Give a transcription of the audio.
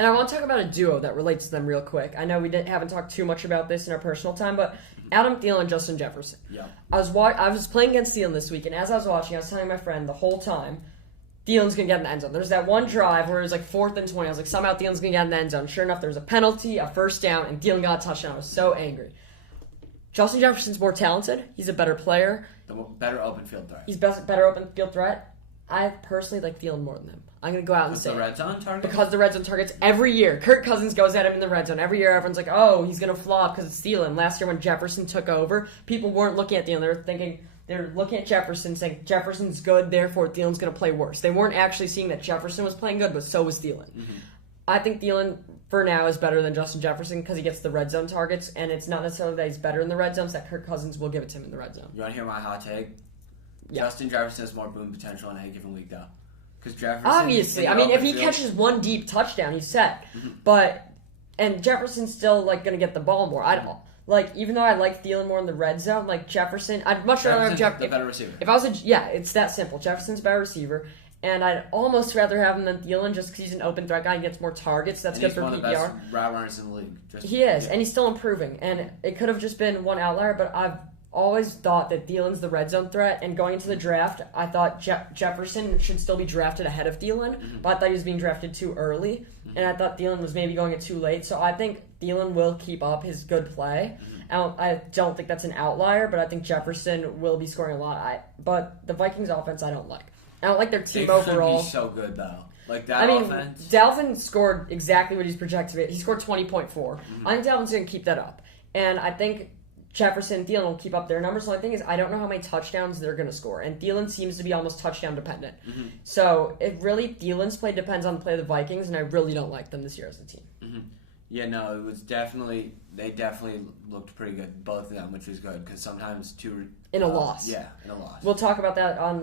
And I want to talk about a duo that relates to them real quick. I know we haven't talked too much about this in our personal time, but Adam Thielen and Justin Jefferson. Yeah. I was playing against Thielen this week, and as I was watching, I was telling my friend the whole time, Thielen's going to get in the end zone. There's that one drive where it was like 4th and 20. I was like, somehow Thielen's going to get in the end zone. Sure enough, there was a penalty, a first down, and Thielen got a touchdown. I was so angry. Justin Jefferson's more talented. He's a better player. The better open field threat. He's better open field threat. I personally like Thielen more than him. I'm going to go out and say the red zone target? Because the red zone targets every year. Kirk Cousins goes at him in the red zone. Every year everyone's like, oh, he's going to flop because it's Thielen. Last year when Jefferson took over, people weren't looking at Thielen. They're looking at Jefferson saying Jefferson's good, therefore Thielen's going to play worse. They weren't actually seeing that Jefferson was playing good, but so was Thielen. Mm-hmm. I think Thielen, for now, is better than Justin Jefferson because he gets the red zone targets, and it's not necessarily that he's better in the red zone, it's that Kirk Cousins will give it to him in the red zone. You want to hear my hot take? Yeah. Justin Jefferson has more boom potential in any given week, though. Because Jefferson... Obviously. I mean, if he catches one deep touchdown, he's set. Mm-hmm. And Jefferson's still, going to get the ball more. Even though I like Thielen more in the red zone, Jefferson, I'd much rather have Jefferson. The better receiver. It's that simple. Jefferson's a better receiver, and I'd almost rather have him than Thielen just because he's an open threat guy and gets more targets. That's good for PPR. He's one of the best route runners in the league. He is, and he's still improving. And it could have just been one outlier, but I've always thought that Thielen's the red zone threat, and going into the draft, I thought Jefferson should still be drafted ahead of Thielen, but I thought he was being drafted too early, and I thought Thielen was maybe going it too late, so I think Thielen will keep up his good play. I don't think that's an outlier, but I think Jefferson will be scoring a lot. But the Vikings offense I don't like. I don't like their team overall. Could be so good, though. Offense. Dalvin scored exactly what he's projected to be. He scored 20.4. I think Dalvin's going to keep that up. And I think Jefferson and Thielen will keep up their numbers. The only thing is I don't know how many touchdowns they're going to score. And Thielen seems to be almost touchdown dependent. So Thielen's play depends on the play of the Vikings, and I really don't like them this year as a team. Yeah, no, it was they definitely looked pretty good, both of them, which was good, because sometimes in a loss. Yeah, in a loss. We'll talk about that on